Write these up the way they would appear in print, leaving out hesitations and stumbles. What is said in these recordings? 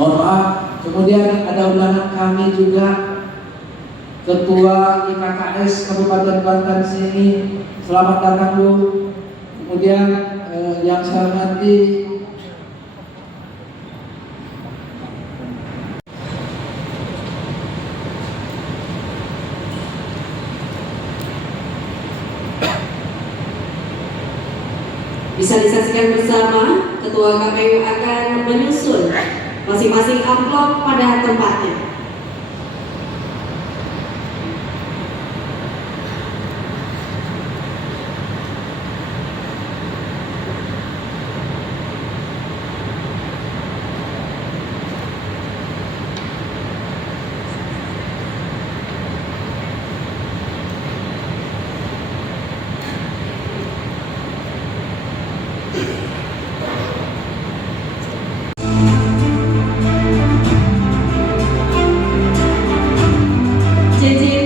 Mohon maaf. Kemudian ada undangan kami juga Ketua IKKS Kabupaten Banten sini. Selamat datang Bu. Kemudian yang saya hormati bisa disaksikan bersama, Ketua KPU akan menyusun masing-masing amplop pada tempatnya.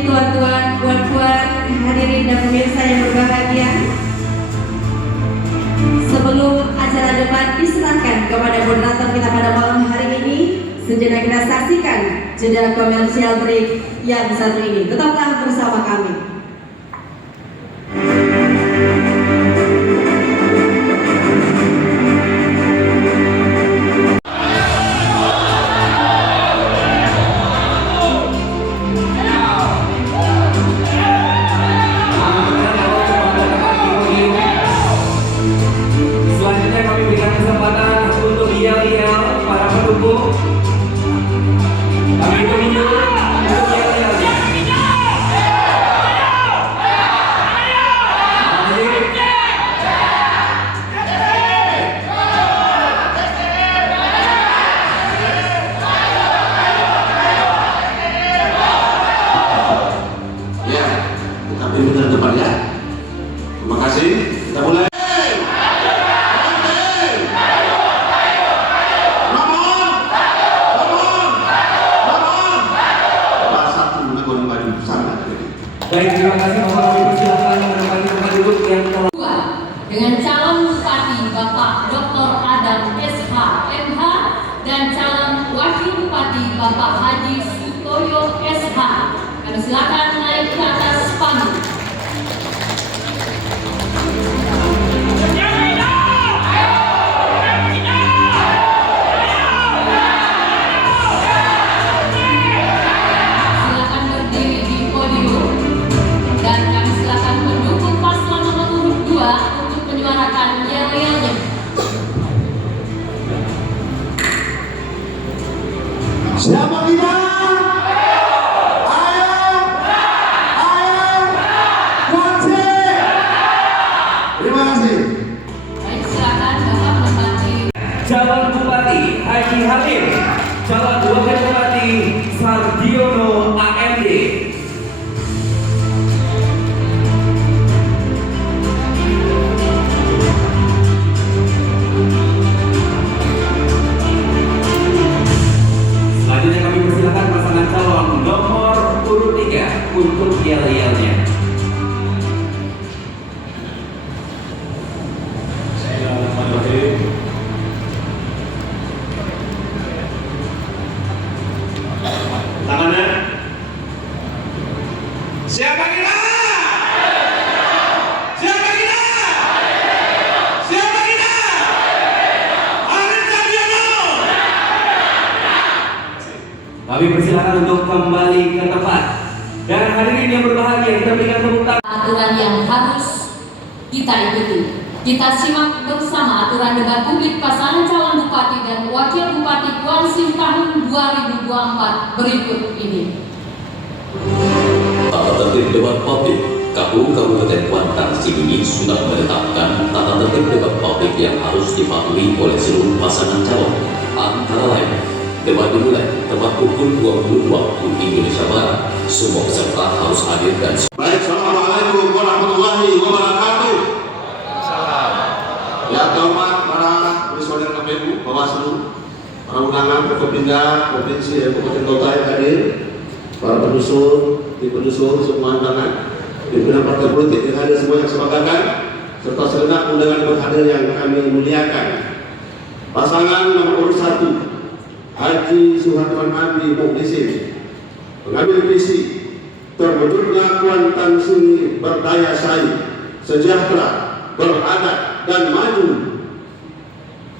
Tuan-tuan, puan-puan, hadirin dan pemirsa yang berbahagia, sebelum acara debat diserahkan kepada moderator kita pada malam hari ini, sejenak kita saksikan jeda komersial break yang satu ini. Tetaplah bersama kami. Terima kasih. Kita mulai. Baik, terima kasih Bapak. Silakan menempati tempat duduk yang telah. Dengan calon Bupati Bapak Dr. Adam SH MH dan calon Wakil Bupati Bapak Haji Sutoyo SH. Kami silakan naik ke atas panggung. Siapa kita? Ayo, kunci. Terima kasih. Baik, silakan Bapak menempati. Calon Bupati Haji Hamid, calon Wakil Bupati Sardiono AMD. Untuk yel-yelnya. Tangannya. Siapa kita? Siapa kita? Siapa kita? Haris Sardiono. Kami persilakan untuk kembali ke tempat. Dan hadirin yang berbahagia, kita berikan tepuk tangan. Aturan yang harus kita ikuti. Kita simak bersama aturan debat publik pasangan calon bupati dan wakil bupati Kuansin tahun 2024 berikut ini. Tata tertib debat publik KPU Kabupaten Kuantan ini sudah menetapkan tata tertib debat publik yang harus dipatuhi oleh seluruh pasangan calon. Antara lain, debat dimulai tepat pukul 20 waktu Indonesia Barat. Semua peserta harus hadir dan. Baik, assalamualaikum warahmatullahi wabarakatuh. Salam. Ya, hormat para komisioner KPU, Bawaslu, para undangan Forkopimda Provinsi dan Kabupaten Kota yang hadir, para penyusul, tim penyusul semua undangan, pimpinan partai politik yang hadir semua yang saya banggakan, serta segenap undangan yang hadir yang kami muliakan. Pasangan nomor urut 1 Haji Suharman Abi Mukhlisin mengambil visi terwujudnya Kuantan Sini berdaya saing, sejahtera, beradab dan maju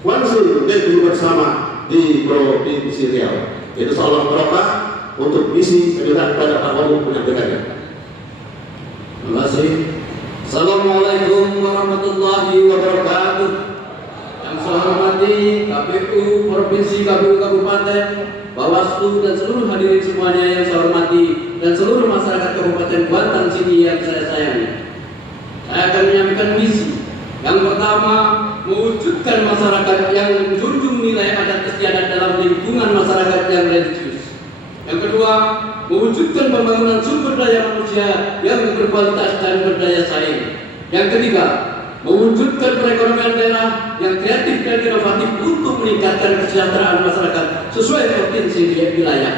konsul dan bersama di Provinsi Riau. Itu salam barokah untuk misi kepada Pak Wali menyampaikannya. Terima kasih. Assalamualaikum warahmatullahi wabarakatuh. Yang saya hormati KPU Provinsi, KPU Kabupaten, Bawaslu dan seluruh hadirin semuanya yang saya hormati, dan seluruh masyarakat Kabupaten Kuantan Sini yang saya sayangi. Saya akan menyampaikan misi. Yang pertama, mewujudkan masyarakat yang menjunjung nilai adat istiadat dalam lingkungan masyarakat yang religius. Yang kedua, mewujudkan pembangunan sumber daya manusia yang berkualitas dan berdaya saing. Yang ketiga, mewujudkan perekonomian daerah yang kreatif dan inovatif untuk meningkatkan kesejahteraan masyarakat sesuai provinsi wilayah.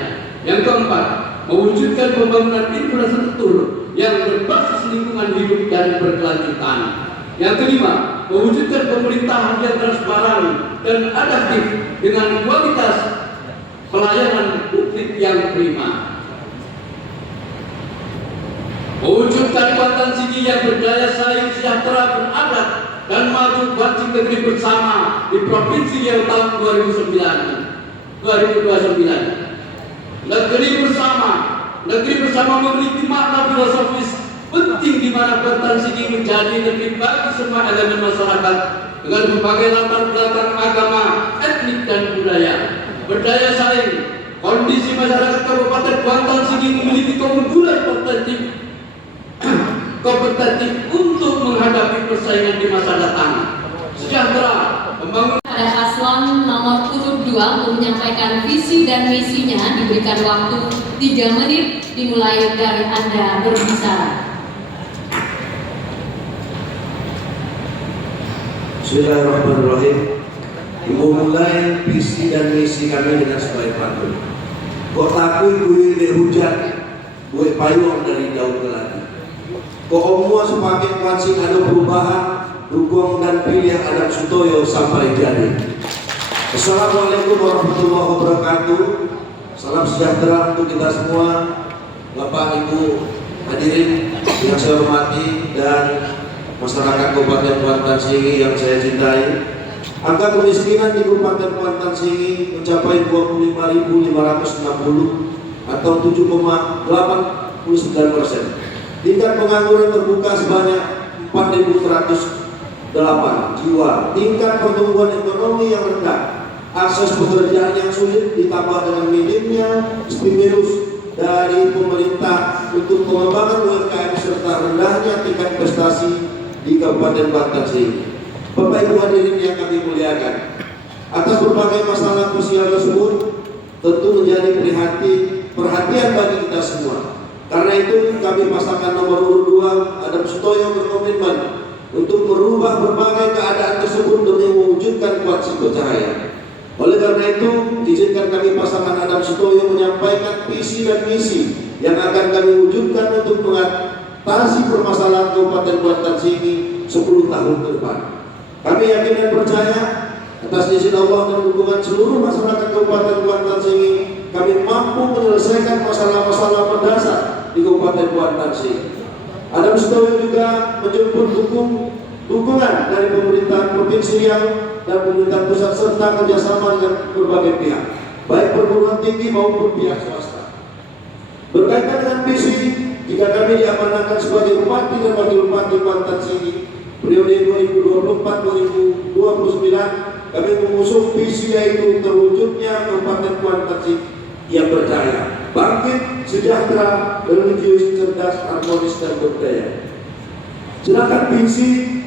Yang keempat, mewujudkan pembangunan infrastruktur yang berbasis lingkungan hidup dan berkelanjutan. Yang kelima, mewujudkan pemerintahan yang transparan dan adaptif dengan kualitas pelayanan publik yang prima. Mewujudkan Kuantan Sini yang berdaya saing, sejahtera, beradab dan maju buat negeri bersama di Provinsi Riau tahun 2029. Negeri bersama memiliki makna filosofis penting di mana Kuantan Sini menjadi negeri bagi semua elemen masyarakat dengan berbagai latar belakang agama, etnik dan budaya. Berdaya saing, kondisi masyarakat Kabupaten Kuantan Sini memiliki keunggulan kompetitif untuk menghadapi persaingan di masa datang. Sejahtera, pembangunan. Pada paslon nomor urut 2 untuk menyampaikan visi dan misinya diberikan waktu 3 menit dimulai dari Anda berbicara. Bismillahirrahmanirrahim. Memulai visi dan misi kami dengan sebaik pantun. Kotaku kuil de hujan, buat payung dari daun keladi. Koomua sepaket wansing ada perubahan, dukung dan pilih Adam Sutoyo sampai jadi. Assalamualaikum warahmatullahi wabarakatuh. Salam sejahtera untuk kita semua, Bapak Ibu hadirin yang saya hormati dan masyarakat Kabupaten Kuantan Sini yang saya cintai. Angka kemiskinan di Kabupaten Kuantan Sini mencapai 25.560 atau 7,89%. Tingkat pengangguran terbuka sebanyak 4.108 jiwa. Tingkat pertumbuhan ekonomi yang rendah, akses pekerjaan yang sulit ditambah dengan minimnya stimulus dari pemerintah untuk pengembangan UMKM serta rendahnya tingkat prestasi di Kabupaten Kuantan Sini. Bapak Ibu hadirin yang kami muliakan, atas berbagai masalah sosial tersebut tentu menjadi perhatian bagi kita semua. Karena itu kami pasangan nomor urut 2 Adam Sutoyo berkomitmen untuk merubah berbagai keadaan tersebut demi mewujudkan Kuantan bercahaya. Oleh karena itu, izinkan kami pasangan Adam Sutoyo menyampaikan visi dan misi yang akan kami wujudkan untuk mengatasi permasalahan Kabupaten Kuantan Sini 10 tahun ke depan. Kami yakin dan percaya atas izin Allah dan dukungan seluruh masyarakat Kabupaten Kuantan Sini, kami mampu menyelesaikan masalah-masalah mendasar di Kabupaten Kuantan Sini. Adam Sutoyo juga menjemput dukungan dari pemerintah Provinsi Riau dan pemerintah pusat serta kerjasama dengan berbagai pihak, baik perguruan tinggi maupun pihak swasta. Berkaitan dengan visi, jika kami diamanahkan sebagai bupati dan wakil bupati Kuantan Sini periode 2024-2029, kami mengusung visi yaitu terwujudnya Kabupaten Kuantan Sini yang berjaya, bangkit, sejahtera, religius, cerdas, harmonis dan berdaya. Sedangkan visi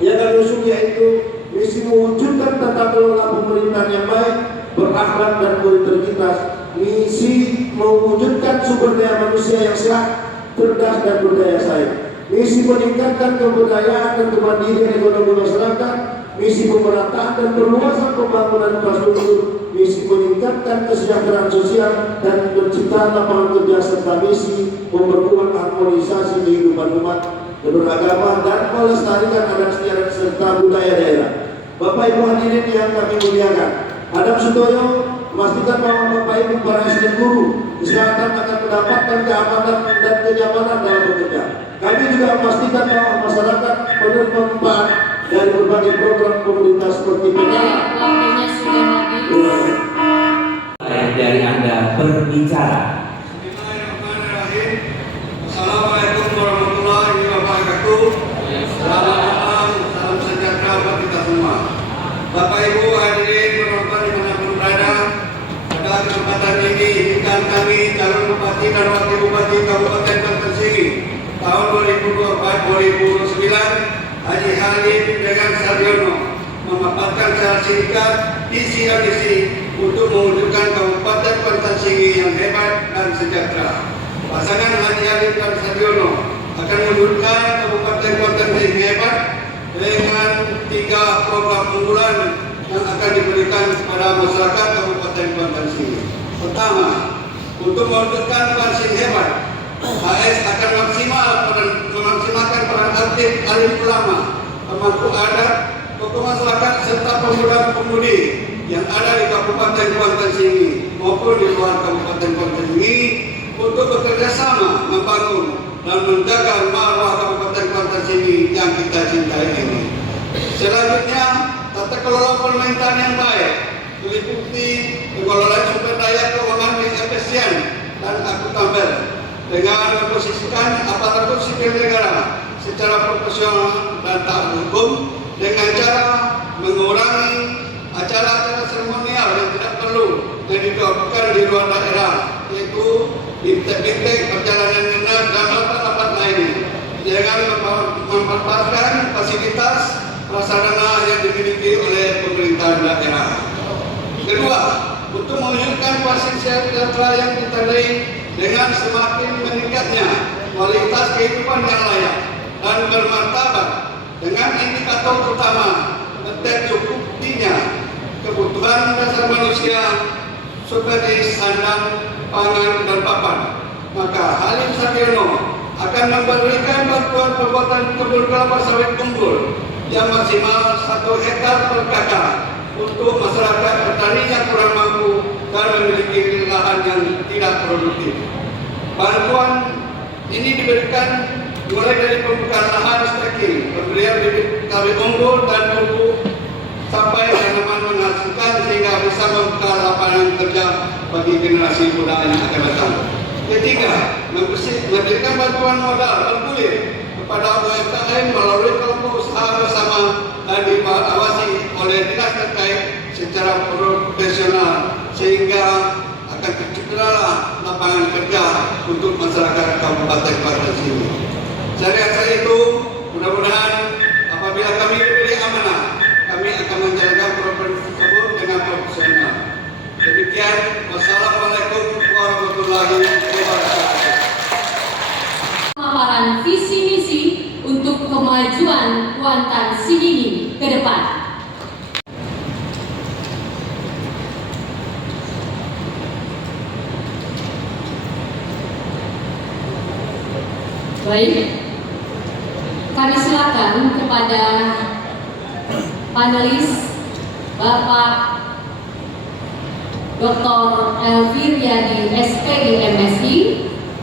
yang kami usung yaitu misi mewujudkan tata kelola pemerintahan yang baik, berakhlak dan berintegritas. Misi mewujudkan sumber daya manusia yang sehat, cerdas dan berdaya saing. Misi meningkatkan keberdayaan dan kemandirian ekonomi masyarakat. Misi pemerataan dan perluasan pembangunan infrastruktur. Misi meningkatkan kesejahteraan sosial dan penciptaan lapangan kerja serta misi memperkuat harmonisasi kehidupan umat beragama dan melestarikan adat istiadat serta budaya daerah. Bapak Ibu hadirin yang kami muliakan, Adam Sutoyo memastikan bahwa Bapak Ibu para asisten guru kesehatan akan mendapatkan keamanan dan kenyamanan dalam bekerja. Kami juga memastikan bahwa masyarakat menerima manfaat dari berbagai program pemerintah seperti PKK. Waktunya sudah habis. Dari Anda berbicara. Bismillahirrahmanirrahim. Assalamualaikum warahmatullahi wabarakatuh. Selamat malam, salam sejahtera buat kita semua. Bapak Ibu hadirin penonton dimanapun berada, pada kesempatan ini izinkan kami calon bupati dan wakil bupati Kabupaten Banten Sigi tahun 2024-2029 Haji Halim dengan Saryono memaparkan secara singkat visi dan misi untuk mewujudkan Kabupaten Banten Sigi yang hebat dan sejahtera. Pasangan Haji Halim dan Saryono akan mewujudkan Kabupaten Banten Sigi hebat dengan 3 program unggulan yang akan diberikan kepada masyarakat Kabupaten Banten Sigi. Pertama, untuk mewujudkan Banten Sigi hebat, HS akan memaksimalkan peran aktif alim ulama, pemangku adat, tokoh masyarakat serta pemuda-pemudi yang ada di Kabupaten Banten Sigi maupun di luar Kabupaten Banten Sigi untuk bekerja sama membangun dan menjaga marwah Kabupaten Banten Sigi yang kita cintai ini. Selanjutnya, tata kelola pemerintahan yang baik meliputi pengelolaan sumber daya keuangan yang efisien dan akuntabel dengan memposisikan aparatur sipil negara secara profesional dan taat hukum dengan cara mengurangi acara-acara seremonial yang tidak perlu yang dilakukan di luar daerah, yaitu bintek-bintek, perjalanan dinas dan rapat-rapat lainnya, dengan memanfaatkan fasilitas prasarana yang dimiliki oleh pemerintah daerah. Kedua, untuk mewujudkan fasilitas sejahtera yang ditandai dengan semakin meningkatnya kualitas kehidupan yang layak dan bermartabat dengan indikator utama tercukupnya kebutuhan dasar manusia seperti sandang, pangan, dan papan, maka Halim Saryono akan memberikan bantuan pembuatan kebun kelapa sawit unggul yang maksimal 1 hektar per kakak untuk masyarakat petani yang kurang mampu dan memiliki lahan yang tidak produktif. Bantuan ini diberikan mulai dari pembukaan lahan staking, pemberian bibit kawi unggul dan pupuk sampai tanaman menghasilkan sehingga bisa membuka lapangan kerja bagi generasi muda yang akan datang. Ketiga, memberikan bantuan modal bergulir kepada UMKM melalui kelompok usaha bersama dan diawasi oleh dinas terkait secara profesional sehingga akan terciptalah lapangan kerja untuk masyarakat Kabupaten Banten Sigi. Saya rasa itu mudah-mudahan apabila kami diberi amanah, kami akan menjalankan program tersebut dengan profesional. Demikian, wassalamualaikum warahmatullahi wabarakatuh. Pemaparan visi misi untuk kemajuan Banten Sigi ke depan. Baik, kami silakan kepada panelis Bapak Dr. Elviriadi SPI MSI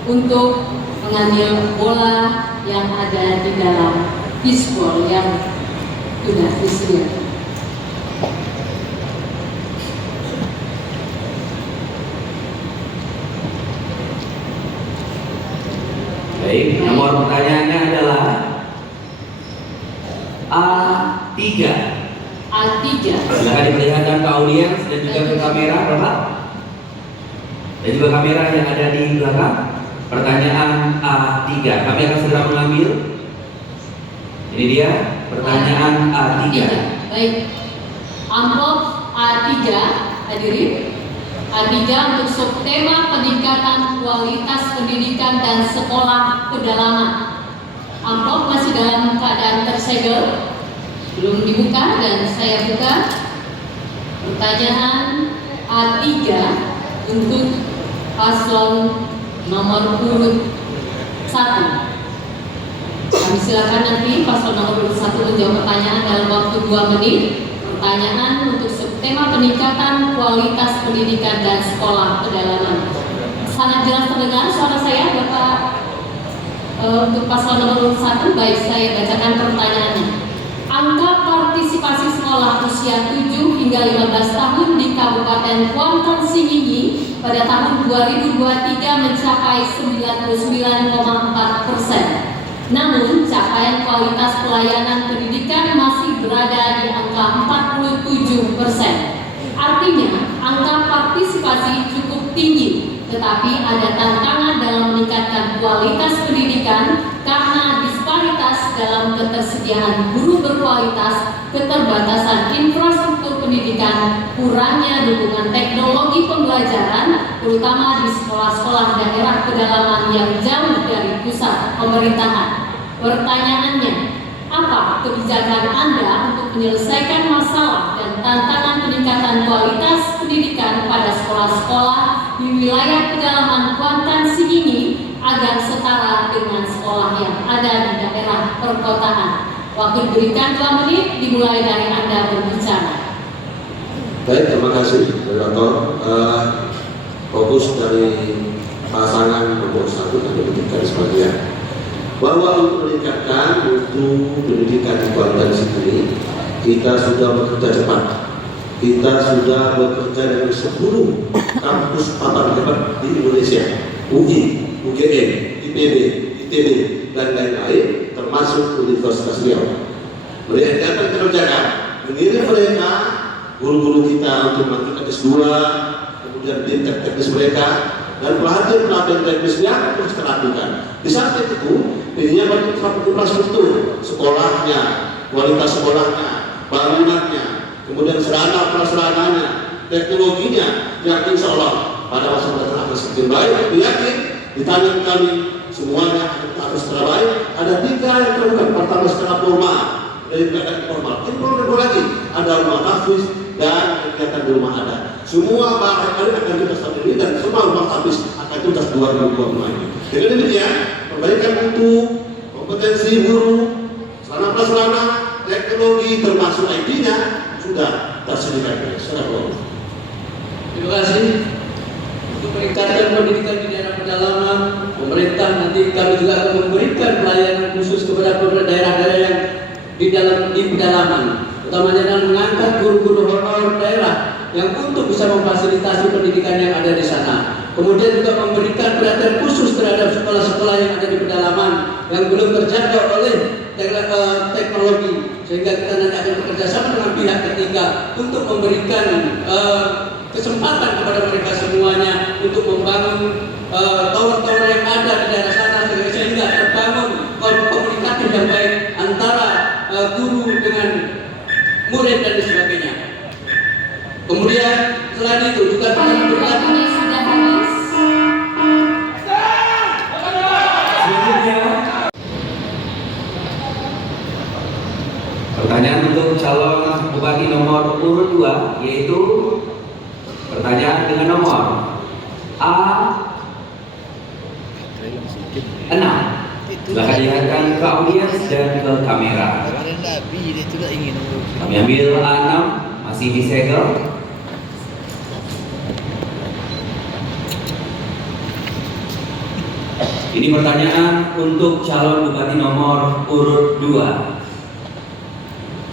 untuk mengambil bola yang ada di dalam fishbowl yang sudah disediakan. Baik, nomor pertanyaannya adalah A3. Silakan diperlihatkan ke audiens dan juga ke kamera, Bapak. Dan juga kamera yang ada di belakang. Pertanyaan A3. Kami akan segera mengambil. Ini dia pertanyaan A3. Baik. Amplop A3 hadirin. A3 untuk subtema peningkatan kualitas pendidikan dan sekolah pedalaman. Amplop masih dalam keadaan tersegel, belum dibuka dan saya buka. Pertanyaan A3 untuk paslon nomor urut 1. Kami silakan nanti paslon nomor urut 1 menjawab pertanyaan dalam waktu 2 menit. Pertanyaan untuk subtema peningkatan kualitas pendidikan dan sekolah pedalaman. Sangat jelas terdengar suara saya, Bapak. Untuk paslon nomor 1, baik, saya bacakan pertanyaannya. Angka partisipasi sekolah usia 7 hingga 15 tahun di Kabupaten Kuantan Singingi pada tahun 2023 mencapai 99,4%. Namun, capaian kualitas pelayanan pendidikan masih berada di angka 47%. Artinya, angka partisipasi cukup tinggi, tetapi ada tantangan dalam meningkatkan kualitas pendidikan karena disparitas dalam ketersediaan guru berkualitas, keterbatasan infrastruktur pendidikan, kurangnya dukungan teknologi pembelajaran, terutama di sekolah-sekolah daerah pedalaman yang jauh dari pusat pemerintahan. Pertanyaannya, apa kebijakan Anda untuk menyelesaikan masalah dan tantangan peningkatan kualitas pendidikan pada sekolah-sekolah di wilayah pedalaman Kuantan Singingi agar setara dengan sekolah yang ada di daerah perkotaan? Waktu diberikan 2 menit, dimulai dari Anda berbicara. Baik, terima kasih, Moderator. Fokus dari pasangan nomor 1 dan pendidikan sebagian. Bahwa untuk meningkatkan mutu pendidikan di Kuantan sendiri, kita sudah bekerja cepat. Kita sudah bekerja dengan 10 kampus papan hebat di Indonesia, UI, UGM, IPB, ITB, dan lain-lain, termasuk Universitas Riau. Mereka akan kerjakan mengirim mereka, guru-guru kita untuk melakukan S2, kemudian tingkat teknis mereka, dan pelatihan teknisnya terus kita lakukan. Di saat itu, pilihnya bagi infrastruktur, sekolahnya, kualitas sekolahnya, bangunannya, kemudian serana prasarananya, teknologinya, yang insya Allah pada masa mendatang akan semakin baik. Yakin di tangan kami semuanya harus terbaik. Ada 3 yang terbuka. Pertama secara formal, dari kegiatan informal. Informal lagi ada rumah nafis dan kegiatan di rumah adat. Semua barang akan tuntas tahun ini dan semua rumah nafis akan tuntas 2025 ini. Dengan demikian, perbaikan mutu, kompetensi guru, sarana prasarana, teknologi termasuk IT-nya sudah tersediakan. Terima kasih. Untuk meningkatkan pendidikan di daerah pedalaman, pemerintah nanti kami juga akan memberikan pelayanan khusus kepada daerah-daerah yang di pedalaman, utamanya dengan mengangkat guru-guru honor daerah yang untuk bisa memfasilitasi pendidikan yang ada di sana. Kemudian juga memberikan perhatian khusus terhadap sekolah-sekolah yang ada di pedalaman yang belum terjangkau oleh teknologi, sehingga kita nanti akan bekerja sama dengan pihak ketiga untuk memberikan kesempatan kepada mereka semuanya untuk membangun tower-tower yang ada di daerah sana sehingga terbangun komunikatif yang baik antara guru dengan murid dan sebagainya. Kemudian selain itu juga kita memberikan sudah habis. Pertanyaan untuk calon bupati nomor urut 2, yaitu pertanyaan dengan nomor A6. Silakan diangkat ke audiens dan ke kamera. Kami ambil A6, masih disegel. Ini pertanyaan untuk calon bupati nomor urut 2.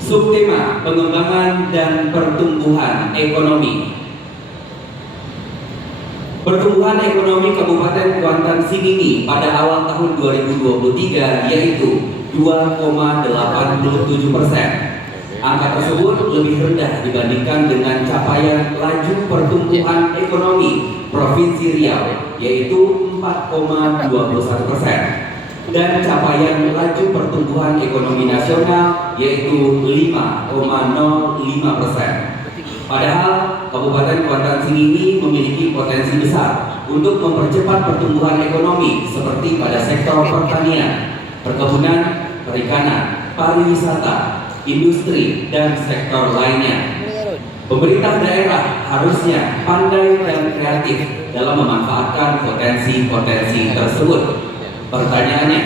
Subtema pengembangan dan pertumbuhan ekonomi. Pertumbuhan ekonomi Kabupaten Kuantan Singingi pada awal tahun 2023 yaitu 2,87%. Angka tersebut lebih rendah dibandingkan dengan capaian laju pertumbuhan ekonomi Provinsi Riau yaitu 4,21%. Dan capaian laju pertumbuhan ekonomi nasional yaitu 5,05%. Padahal Kabupaten Kuantan Singingi memiliki potensi besar untuk mempercepat pertumbuhan ekonomi seperti pada sektor pertanian, perkebunan, perikanan, pariwisata, industri, dan sektor lainnya. Pemerintah daerah harusnya pandai dan kreatif dalam memanfaatkan potensi-potensi tersebut. Pertanyaannya,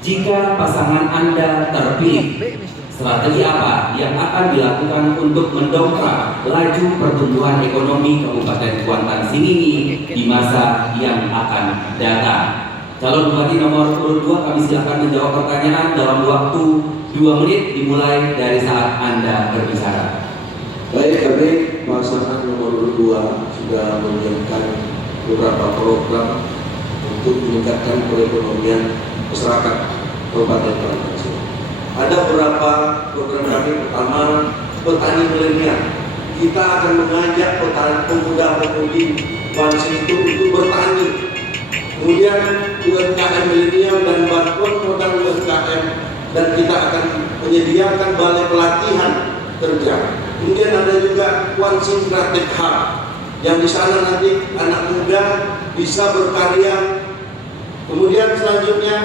jika pasangan Anda terpilih, Strategi apa yang akan dilakukan untuk mendongkrak laju pertumbuhan ekonomi Kabupaten Kuantan Singingi di masa yang akan datang? Calon Bupati nomor urut 2, kami silakan menjawab pertanyaan dalam waktu 2 menit dimulai dari saat Anda berbicara. Baik, kami pasangan nomor urut 2 sudah menyiapkan beberapa program untuk meningkatkan perekonomian masyarakat Kabupaten Kuantan. Ada beberapa program kami. Pertama, petani milenial. Kita akan mengajak petani pemuda-pemudi Kuantan itu untuk bertani. Kemudian UMKM milenial dan bantuan modal UMKM, dan kita akan menyediakan balai pelatihan kerja. Kemudian ada juga Kuantan Creative Hub, yang di sana nanti anak muda bisa berkarya. Kemudian selanjutnya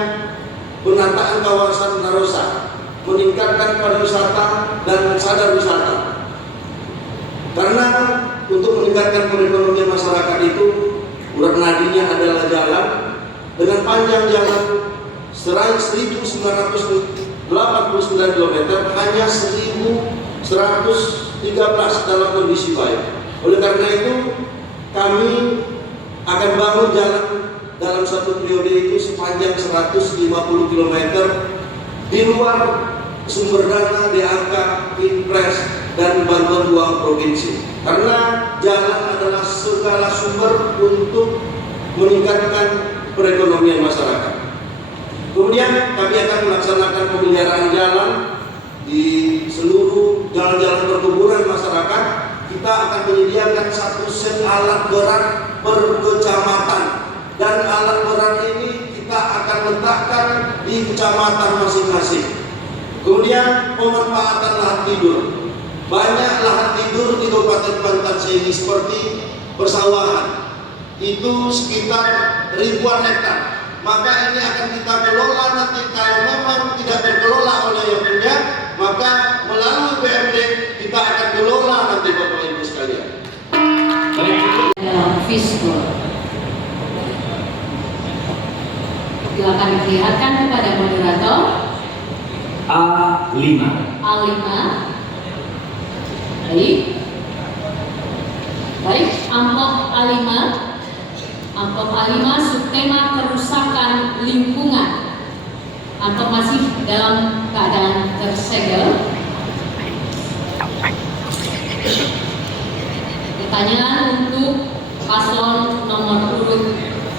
penataan kawasan Narosa, meningkatkan pariwisata dan sadar wisata. Karena untuk meningkatkan perekonomian masyarakat itu, urat nadinya adalah jalan. Dengan panjang jalan 1989 km, hanya 1113 dalam kondisi baik. Oleh karena itu, kami akan bangun jalan dalam satu periode itu sepanjang 150 km di luar sumber dana DAK, Impres, dan bantuan uang provinsi. Karena jalan adalah segala sumber untuk meningkatkan perekonomian masyarakat. Kemudian kami akan melaksanakan pemeliharaan jalan di seluruh jalan-jalan perkebunan masyarakat. Kita akan menyediakan 1 set alat berat per kecamatan, dan alat berat ini kita akan letakkan di kecamatan masing-masing. Kemudian pemanfaatan lahan tidur. Banyak lahan tidur di Kabupaten Kuantan Singingi seperti persawahan, itu sekitar ribuan hektar. Maka ini akan kita kelola nanti. Kalau memang tidak terkelola oleh yang punya, maka melalui BMD kita akan kelola nanti Bapak Ibu sekalian. Dalam fiskul. Silakan diperlihatkan kepada moderator. A5. A5. Baik, amplop A5. Amplop A5 subtema kerusakan lingkungan. Amplop masih dalam keadaan tersegel. Pertanyaan untuk paslon nomor urut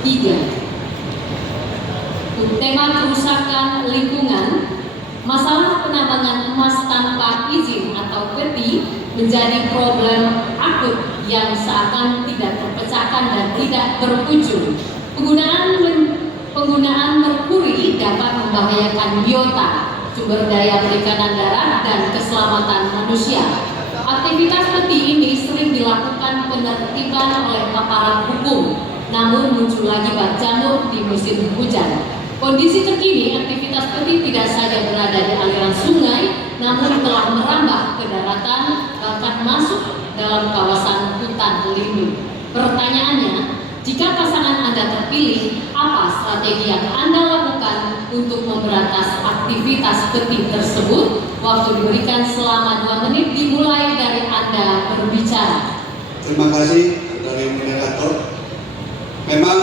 3. Tema kerusakan lingkungan, masalah penambangan emas tanpa izin atau peti menjadi problem akut yang seakan tidak terpecahkan dan tidak berujung. Penggunaan merkuri dapat membahayakan biota, sumber daya perikanan darat, dan keselamatan manusia. Aktivitas peti ini sering dilakukan penertiban oleh aparat hukum, namun muncul lagi bak jamur di musim hujan. Kondisi terkini, aktivitas peti tidak saja berada di aliran sungai, namun telah merambah ke daratan, bahkan masuk dalam kawasan hutan lindung. Pertanyaannya, jika pasangan Anda terpilih, apa strategi yang Anda lakukan untuk memberantas aktivitas peti tersebut? Waktu diberikan selama 2 menit dimulai dari Anda berbicara. Terima kasih dari moderator. Memang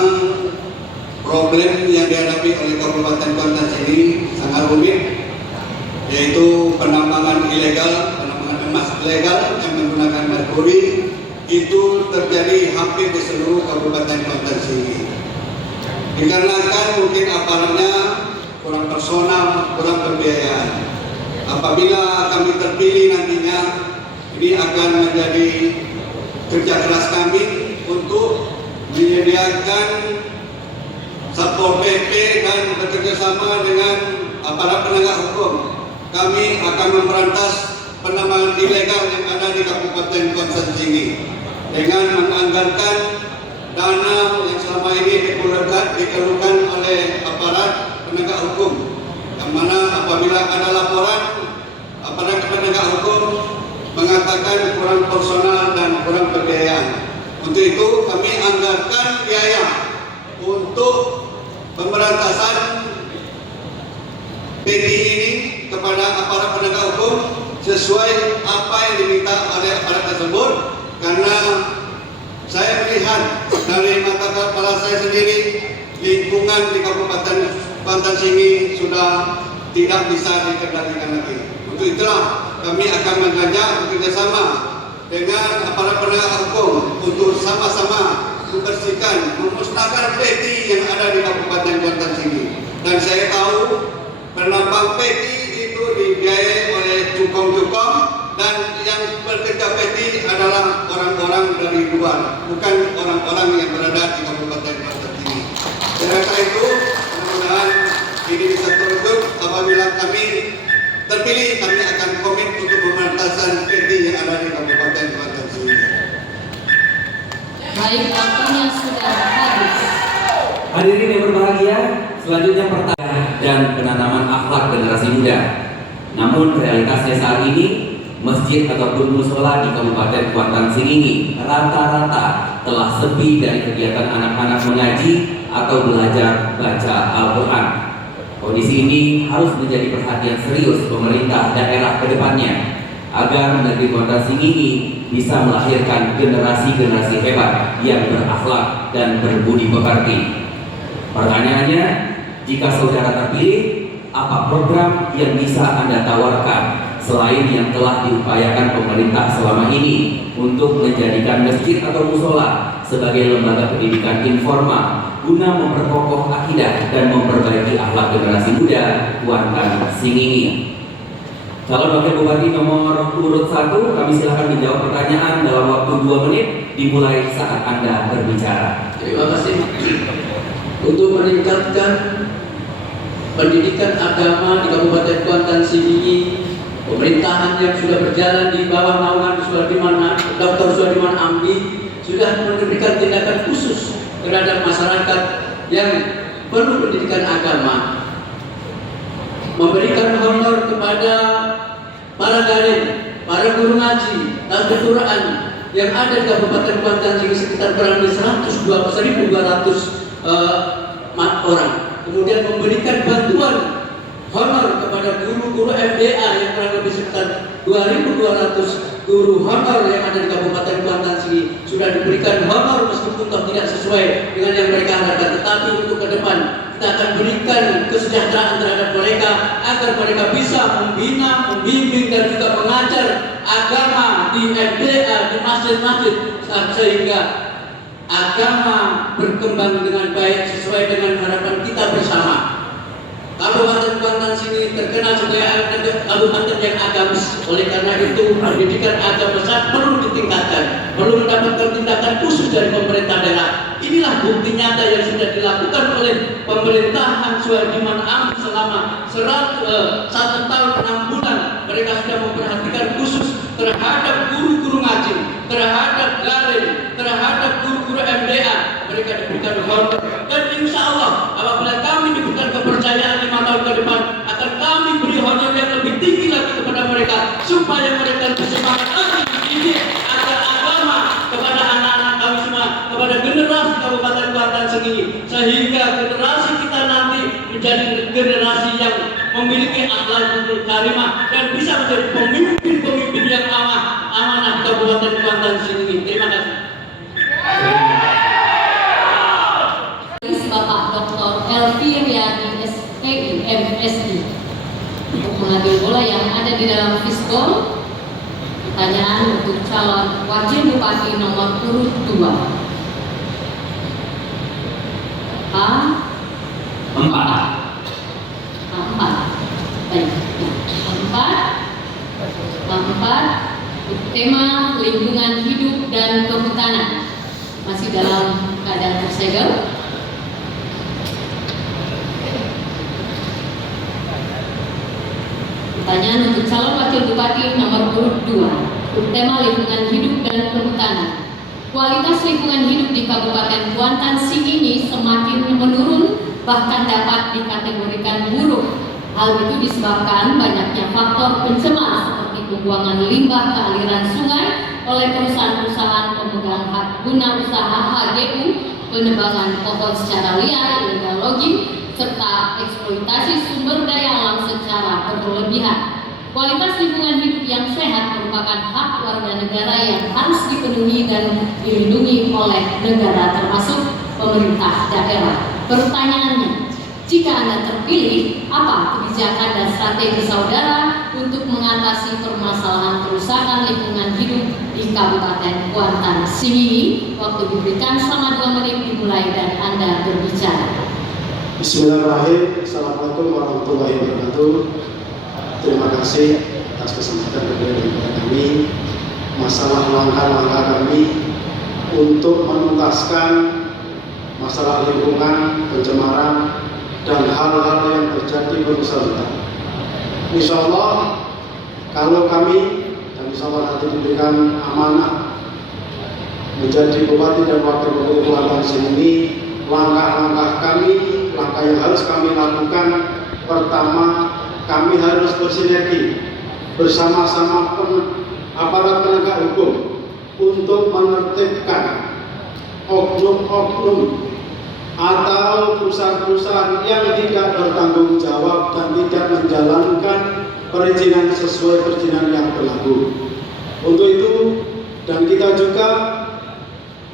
problem yang dihadapi oleh Kabupaten Kuantan ini sangat rumit, yaitu penambangan ilegal, penambangan emas ilegal yang menggunakan merkuri. Itu terjadi hampir di seluruh Kabupaten Kuantan ini. Dikarenakan mungkin aparatnya kurang personal, kurang pembiayaan. Apabila kami terpilih nantinya, ini akan menjadi kerja keras kami untuk menyediakan Satpol PP dan bekerjasama dengan aparat penegak hukum. Kami akan memberantas penambangan ilegal yang ada di Kabupaten Kuantan Singingi dengan menganggarkan dana yang selama ini dikeluarkan oleh aparat penegak hukum, yang mana apabila ada laporan aparat penegak hukum mengatakan kurang personal dan kurang pembiayaan. Untuk itu kami anggarkan biaya untuk pemberantasan PDI ini kepada kepada aparat penegak hukum sesuai apa yang diminta oleh aparat tersebut, karena saya melihat dari mata kepala saya sendiri lingkungan di Kabupaten Kuantan Sengingi sudah tidak bisa dikendalikan lagi. Untuk itulah kami akan mengajak bekerjasama dengan aparat penegak hukum untuk sama-sama membersihkan, memusnahkan peti yang ada di Kabupaten Kuantan Sengingi. Dan saya tahu penambang peti itu dibiayai oleh cukong-cukong, dan yang bekerja peti adalah orang-orang dari luar, bukan orang-orang yang berada di Kabupaten Kuantan Sengingi. Dengan itu, mudah-mudahan ini bisa terwujud. Apabila kami terpilih, kami akan komit untuk pemberantasan peti yang ada di Kabupaten Kuantan Sengingi. Baik, waktunya sudah habis. Hadirin yang berbahagia, selanjutnya pertanyaan dan penanaman akhlak generasi muda. Namun realitasnya saat ini, masjid ataupun musola di Kabupaten Kuantan Sengingi rata-rata telah sepi dari kegiatan anak-anak mengaji atau belajar baca Al-Quran. Kondisi ini harus menjadi perhatian serius pemerintah daerah ke depannya agar negeri Kuantan Sengingi bisa melahirkan generasi-generasi hebat yang berakhlak dan berbudi pekerti. Pertanyaannya, jika saudara terpilih, apa program yang bisa Anda tawarkan selain yang telah diupayakan pemerintah selama ini untuk menjadikan masjid atau musola sebagai lembaga pendidikan informal guna memperkokoh akidah dan memperbaiki akhlak generasi muda Kuantan Sengingi? Calon Wakil Bupati nomor urut 1, kami silakan menjawab pertanyaan dalam waktu 2 menit dimulai saat Anda berbicara. Terima kasih. Untuk meningkatkan pendidikan agama di Kabupaten Kuantan Sengingi, pemerintahan yang sudah berjalan di bawah naungan Dr. Suadiman Ambi sudah memberikan tindakan khusus terhadap masyarakat yang perlu pendidikan agama, memberikan honor kepada para daring, para guru ngaji, tahfiz Quran yang ada di Kabupaten Kuantan Sengingi sekitar kurang lebih 1.200 orang. Kemudian memberikan bantuan honor kepada guru-guru MDA yang kurang lebih sekitar 2.200 guru honor yang ada di Kabupaten Kuantan Sengingi. Sudah diberikan honor meskipun tidak sesuai dengan yang mereka harapkan, tetapi untuk ke depan kita akan berikan kesejahteraan terhadap mereka agar mereka bisa membina, membimbing dan juga mengajar agama di MDA, di masjid-masjid, sehingga agama berkembang dengan baik sesuai dengan harapan kita bersama. Kabupaten Kuantan Sengingi terkenal sebagai kabupaten yang agamis. Oleh karena itu, pendidikan agama sangat perlu ditingkatkan, perlu mendapatkan tindakan khusus dari pemerintah daerah. Inilah bukti nyata yang sudah dilakukan oleh pemerintahan Suadiman Ambi selama 1 tahun 6 bulan. Mereka sudah memperhatikan khusus terhadap guru-guru ngaji, terhadap daring, terhadap guru-guru MDA. Mereka diberikan honor, dan insya Allah apabila kami diberikan kepercayaan 5 tahun ke depan, akan kami beri honor yang lebih tinggi lagi kepada mereka supaya mereka bersemangat lagi ini agar agama kepada anak-anak kami semua, kepada generasi Kabupaten Kuantan Sengingi, sehingga generasi kita nanti menjadi generasi yang memiliki akhlakul karimah dan bisa menjadi pemimpin-pemimpin yang amanah Kabupaten Kuantan Sengingi. Terima kasih. Bapak Dr. Elvi Riyadi SPI MSI untuk mengambil bola yang ada di dalam fishball. Pertanyaan untuk calon wakil bupati nomor urut 2. Keempat. Baik. Keempat. Tema lingkungan hidup dan kehutanan masih dalam keadaan tersegel. Pertanyaan untuk calon wakil bupati nomor urut 2. Tema lingkungan hidup dan kehutanan. Kualitas lingkungan hidup di Kabupaten Kuantan Sengingi semakin menurun, bahkan dapat dikategorikan buruk. Hal itu disebabkan banyaknya faktor pencemar seperti pembuangan limbah ke aliran sungai oleh perusahaan-perusahaan pemegang hak guna usaha HGU, penebangan pohon secara liar, illegal logging, serta eksploitasi sumber daya alam secara berlebihan. Kualitas lingkungan hidup yang sehat merupakan hak warga negara yang harus dipenuhi dan dilindungi oleh negara termasuk pemerintah daerah. Pertanyaannya, jika Anda terpilih, apa kebijakan dan strategi saudara untuk mengatasi permasalahan kerusakan lingkungan hidup di Kabupaten Kuantan Singingi? Waktu diberikan selama 2 menit dimulai dan Anda berbicara. Bismillahirrahmanirrahim. Assalamualaikum warahmatullahi wabarakatuh. Terima kasih atas kesempatan kepada kami. Masalah langkah-langkah kami untuk menuntaskan masalah lingkungan, pencemaran, dan hal-hal yang terjadi berkelanjutan. Insya Allah, kalau kami dan insya Allah nanti diberikan amanah menjadi bupati dan wakil bupati Kuantan ini, langkah-langkah kami, langkah yang harus kami lakukan, pertama, kami harus bersinergi bersama-sama aparat penegak hukum untuk menertibkan oknum-oknum atau perusahaan-perusahaan yang tidak bertanggung jawab dan tidak menjalankan perizinan sesuai perizinan yang berlaku. Untuk itu, dan kita juga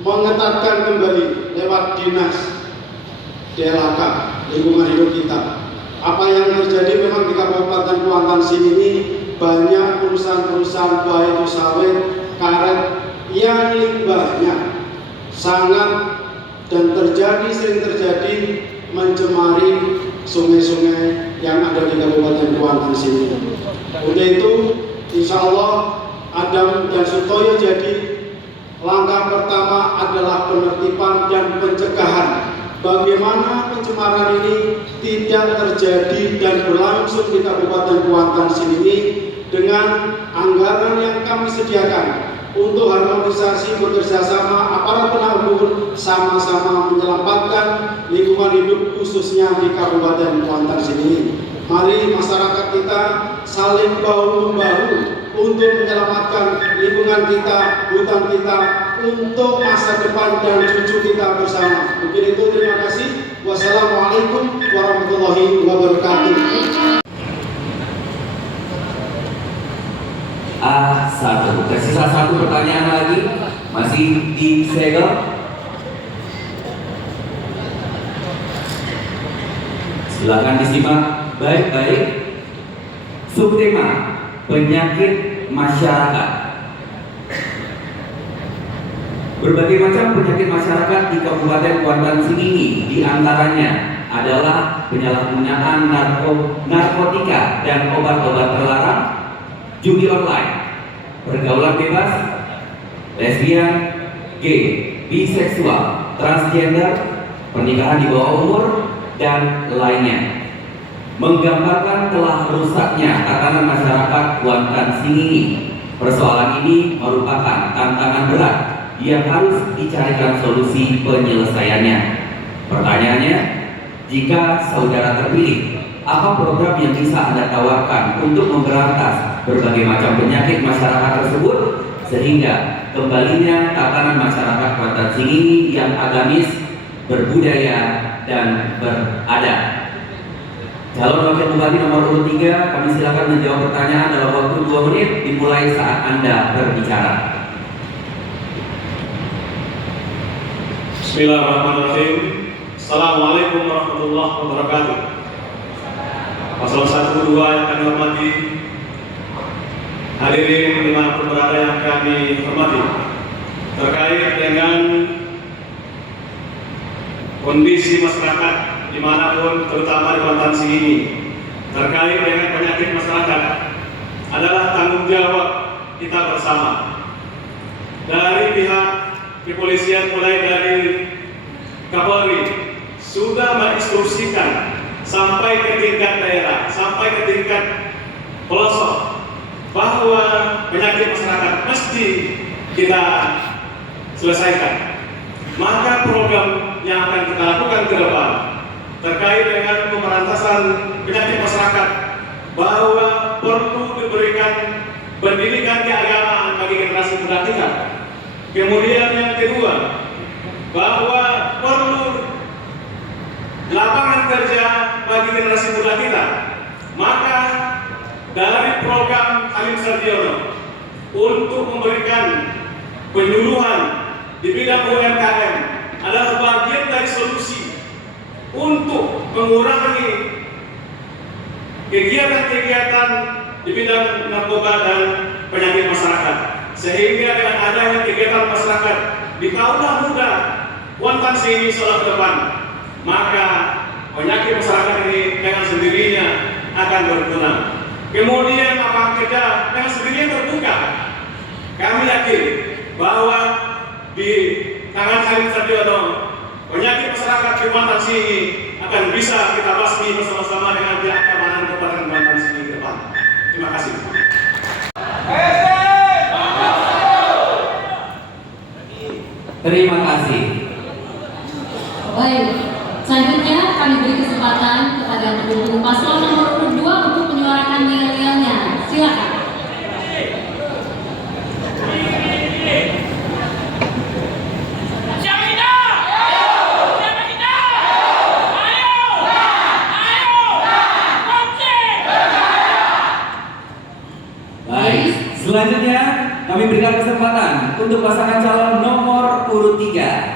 mengetatkan kembali lewat dinas DLHK lingkungan hidup kita. Apa yang terjadi memang di Kabupaten Kuantan ini banyak perusahaan-perusahaan baik itu sawit, karet yang limbahnya sangat dan sering terjadi mencemari sungai-sungai yang ada di Kabupaten Kuantan sini. Untuk itu, insya Allah Adam dan Sutoyo jadi langkah pertama adalah penertiban dan pencegahan. Bagaimana pencemaran ini tidak terjadi dan berlangsung di Kabupaten Kuantan ini dengan anggaran yang kami sediakan untuk harmonisasi bekerjasama aparat penegak hukum sama-sama menyelamatkan lingkungan hidup khususnya di Kabupaten Kuantan ini. Mari masyarakat kita saling bahu-membahu untuk menyelamatkan lingkungan kita, hutan kita, untuk masa depan dan cucu kita bersama. Mungkin itu, terima kasih. Wassalamualaikum warahmatullahi wabarakatuh. A1. Tersisa 1 pertanyaan lagi, masih di segel. Silakan disimak baik-baik. Subtema penyakit masyarakat. Berbagai macam penyakit masyarakat di Kabupaten Kuantan Singingi diantaranya adalah penyalahgunaan narkotika dan obat-obat terlarang, judi online, pergaulan bebas, lesbian, gay, biseksual, transgender, pernikahan di bawah umur, dan lainnya. Menggambarkan telah rusaknya tatanan masyarakat Kuantan Singingi. Persoalan ini merupakan tantangan berat yang harus dicarikan solusi penyelesaiannya. Pertanyaannya, jika saudara terpilih, apa program yang bisa Anda tawarkan untuk memberantas berbagai macam penyakit masyarakat tersebut sehingga kembalinya tatanan masyarakat Kuantan Singingi yang agamis, berbudaya, dan beradab? Calon Wakil Bupati nomor urut 3, kami silakan menjawab pertanyaan dalam waktu 2 menit dimulai saat Anda berbicara. Bismillahirrahmanirrahim. Assalamualaikum warahmatullahi wabarakatuh. Paslon 1, 2 yang kami hormati, hadirin dimanapun berada yang kami hormati, terkait dengan kondisi masyarakat dimanapun, terutama di Kuantan Singingi, terkait dengan penyakit masyarakat adalah tanggung jawab kita bersama. Dari pihak kepolisian mulai dari Kapolri sudah menginstruksikan sampai ke tingkat daerah, sampai ke tingkat pelosok, bahwa penyakit masyarakat mesti kita selesaikan. Maka program yang akan kita lakukan ke depan terkait dengan pemberantasan penyakit masyarakat, bahwa perlu diberikan pendidikan keagamaan bagi generasi muda kita. Kemudian yang kedua, bahwa perlu lapangan kerja bagi generasi muda kita. Maka dari program Halim Sardiono untuk memberikan penyuluhan di bidang UMKM adalah bagian dari solusi untuk mengurangi kegiatan-kegiatan di bidang narkoba dan penyakit masyarakat. Sehingga dengan adanya kegiatan masyarakat di kaum muda Kuantan sini seolah ke depan, maka penyakit masyarakat ini dengan sendirinya akan berkurang. Kemudian lapangan kerja dengan sendirinya terbuka. Kami yakin bahwa di tangan Halim Sardiono penyakit masyarakat di Kuantan sini akan bisa kita basmi bersama-sama dengan pihak keamanan Kabupaten Kuantan sini ke depan. Terima kasih. Terima kasih. Baik, selanjutnya kami beri kesempatan kepada pendukung paslon nomor 2 untuk menyuarakan nilai-nilainya. Silakan. Baik, selanjutnya kami berikan kesempatan untuk pasangan calon nomor urut 3